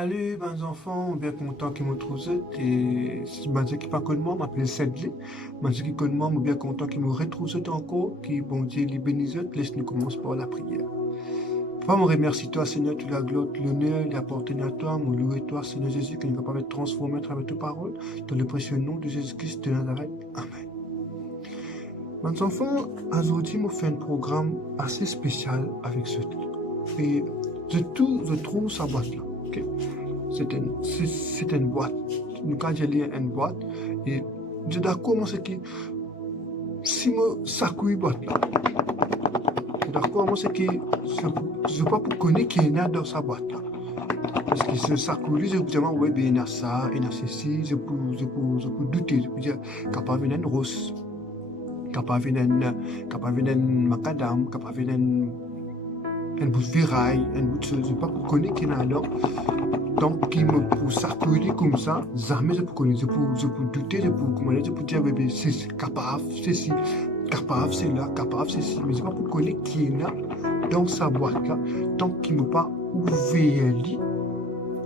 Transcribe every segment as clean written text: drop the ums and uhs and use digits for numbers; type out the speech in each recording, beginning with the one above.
Salut, ben enfants, bien content qu'ils me trouvent et ben ceux qui pas connu moi m'appelle Sedley, ben ceux qui connaissent moi bien content qu'ils me retrouvent encore, qui bon Dieu les bénisse, laisse-nous commencer par la prière. Papa, me remercie toi Seigneur, tu la gloire, l'honneur, il appartient à toi, me louer toi Seigneur Jésus, qui nous va pas être transformé à travers tes paroles, dans le précieux nom de Jésus-Christ de Nazareth. Amen. Ben enfants, aujourd'hui, je fais un programme assez spécial avec ce et je trouve sa boîte là. Ok? C'est une boîte. Nous, quand j'ai lu une boîte, et je d'accord, moi, c'est que si je sacouille boîte là, je d'accord, moi, c'est que je ne pas pour connaître qui est dans sa boîte là. Parce que ce sacouille, je peux dire, ouais, bien, il y a ça, il y a ceci, je peux douter, je peux dire, capable d'une rose, capable d'une macadam, capable d'une bout de viraille, une bout de chose, je ne pas pour connaître qui est là. Donc, qui me pour s'accueillir comme ça, jamais je peux connaître, je peux douter, je peux commander, je peux dire, bébé, c'est capable, c'est ci, capable, c'est là, capable, c'est ci, mais je ne pas pour connaître qui est là, dans sa boîte là, tant qu'il ne m'a pas ouvert lit,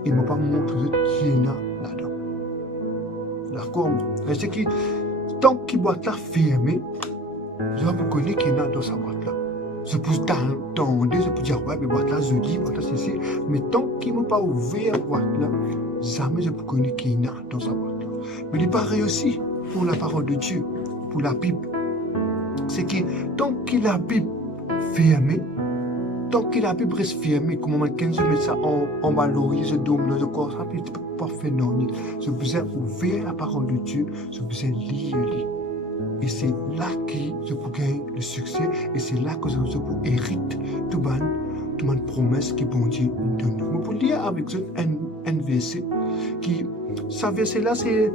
il ne m'a pas montré qui est là, là-dedans. D'accord? C'est que, tant qu'il boîte là fermée, je ne vais pas connaître qui est là dans sa boîte là. Je peux t'entendre, je peux dire, ouais, mais boîte là, je dis, boîte là, c'est ici. Mais tant qu'il ne m'a pas ouvert la boîte là, jamais je peux connaître qui est dans sa boîte là. Mais il est pareil aussi pour la parole de Dieu, pour la Bible. C'est que tant que la Bible fermée, tant que la Bible reste fermée, comme on je mets ça en valorise, je donne le corps, ça peut pas faire non. Je peux ouvrir la parole de Dieu, je peux lire. Et c'est là que je peux gagner le succès et c'est là que je peux hériter toute ma promesse que bon Dieu nous donne. Je peux lire avec un verset qui, ce verset là c'est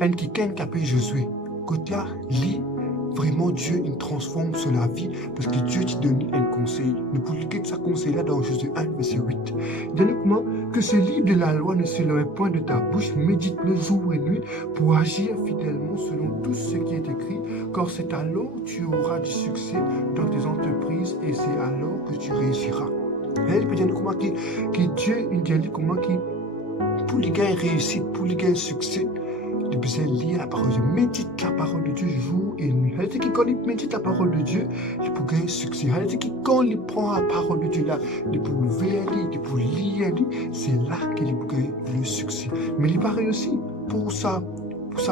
un qui appelle Josué. Quand tu lis vraiment Dieu il transforme sur la vie parce que Dieu te donne un conseil. Nous pouvons lire ce conseil là dans Josué 1 verset 8. Il dit comment que ce livre de la loi ne s'éloigne point de ta bouche, médite-le jour et nuit pour agir fidèlement selon tout ce qui est écrit, car c'est alors que tu auras du succès dans tes entreprises et c'est alors que tu réussiras. Et il peut dire comment que Dieu, il dit comment que pour les gars réussite, pour les gars succès, il peut lire la parole de Dieu, médite la parole de Dieu jour et nuit. C'est-à-dire que quand il médite la parole de Dieu, il peut gagner succès. C'est-à-dire que quand il prend la parole de Dieu là, il peut ouvrir, il peut lire, c'est là qu'il peut gagner le succès. Mais il paraît aussi pour sa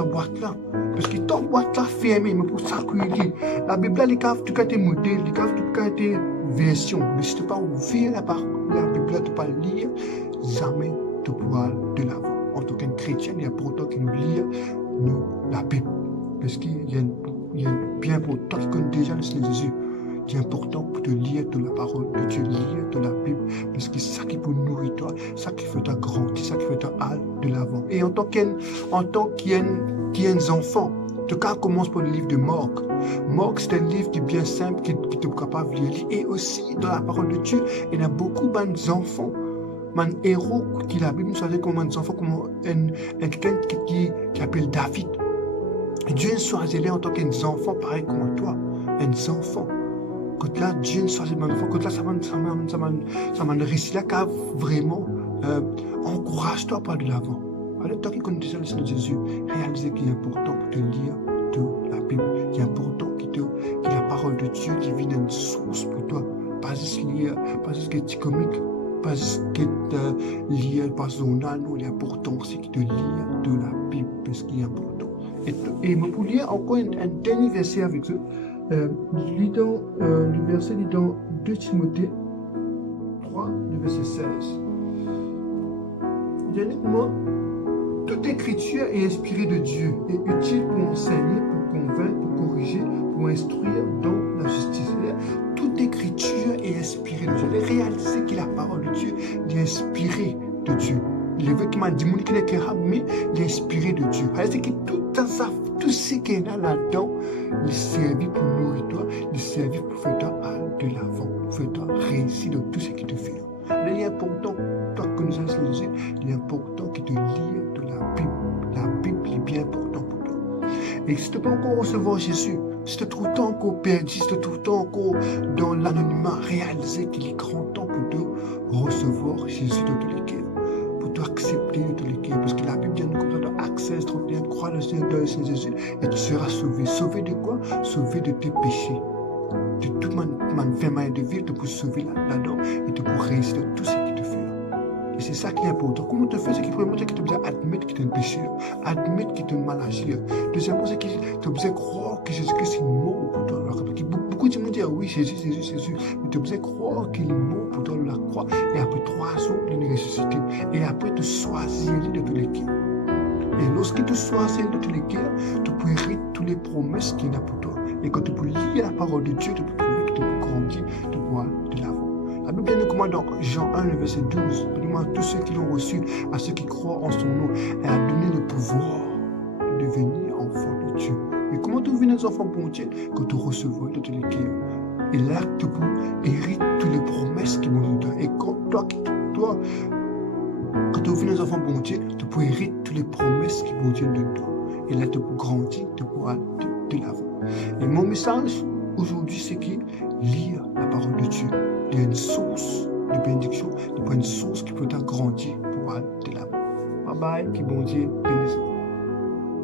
boîte là. Parce que ton boîte là fermée, mais pour s'accueillir. La Bible là, les caves, tu as été modèle, les caves, tu as été version. Mais si tu ne pas ouvrir la Bible là, tu ne pas lire, jamais tu pourras de l'avant. En tant qu'un chrétien, il est important qu'il nous lise la Bible. Parce qu'il y a bien pour toi qui connais déjà le Seigneur Jésus. Il est important pour te lire de la parole de Dieu, lire de la Bible. Parce que c'est ça qui peut nourrir toi, ça qui fait ta grandir, ça qui fait ta halle de l'avant. Et en tant qu'un enfant, en tout cas, commence par le livre de Marc. Marc, c'est un livre qui est bien simple, qui est capable de lire. Et aussi, dans la parole de Dieu, il y a beaucoup d'enfants. Un héros qui la Bible nous savait comme un enfant, comme quelqu'un qui appelle David. Et Dieu choisit en tant qu'un enfant pareil comme toi, un enfant. Quand là, Dieu choisit un enfant, quand là, ça m'a réussi là, car vraiment, encourage-toi par de l'avant. Alors, toi qui connais déjà le Seigneur Jésus, réalisez qu'il est important pour te lire de la Bible. Il est important que la parole de Dieu devienne une source pour toi. Pas juste lire, pas juste des petits comiques. Pas ce qui est lié par journal, non, il est important aussi de lire de la Bible, parce qu'il est important. Et pour lire encore un dernier verset avec eux, le verset lit dans 2 Timothée 3, le verset 16. Il dit moi, toute écriture est inspirée de Dieu et utile pour enseigner, pour convaincre, pour corriger, pour instruire dans la justice. Toute écriture est inspirée de Dieu. Réaliser que la parole de Dieu est inspirée de Dieu. Le veut qui m'a dit qu'il est capable, mais il est inspiré de Dieu. C'est que tout ce qui est là-dedans, il servit pour nourrir toi, il servit pour faire toi aller de l'avant, pour faire toi réussir dans tout ce qui te fait. Il est important, toi que nous allons les yeux, il est important que tu lises de la Bible. La Bible est bien importante pour toi. Et si tu ne peux pas encore recevoir Jésus, si tu te trouves encore perdu, si tu te trouves encore dans l'anonymat, réaliser qu'il est grand temps pour te recevoir Jésus dans tous les cœurs. Pour dois accepter de te les guérir. Parce que la Bible dit nous comme ça dans Actes 16, 31, crois le Seigneur Jésus et tu seras sauvé. Sauvé de quoi? Sauvé de tes péchés. De toute manière de vivre, tu peux sauver là-dedans et tu peux réussir dans tout ce qui te fait. Et c'est ça qui est important. Comment te faire? C'est qu'il faut montrer que tu dois admettre que tu es un pécheur, admettre que tu es un mal agir. Deuxièmement, c'est que tu dois croire que Jésus-Christ est mort pour toi. Beaucoup de gens disent oui, Jésus, mais tu dois croire qu'il est mort pour toi la croix. Et après 3 jours, il est ressuscité. Et après, tu choisis de te les guérir. Et lorsqu'il te choisit de te les guérir, tu peux hériter toutes les promesses qu'il a pour toi. Et quand tu peux lire la parole de Dieu, tu peux trouver que tu peux grandir, tu peux aller de l'avant. La Bible nous commande dans Jean 1, le verset 12, il demande à tous ceux qui l'ont reçu, à ceux qui croient en son nom, et à donner le pouvoir de devenir enfants de Dieu. Et comment tu deviens des enfants bon Dieu? Quand tu recevras de te les guérir. Et là, tu peux hériter toutes les promesses qui vont te donner. Et quand quand tu deviens des enfants bon Dieu, tu peux hériter toutes les promesses qui vont te donner. Et là, tu peux grandir, tu peux aller de l'avant. Et mon message aujourd'hui, c'est que lire la parole de Dieu. Il y a une source de bénédiction, il y a une source qui peut t'agrandir pour aller de l'avant. Bye bye, que bon Dieu bénisse.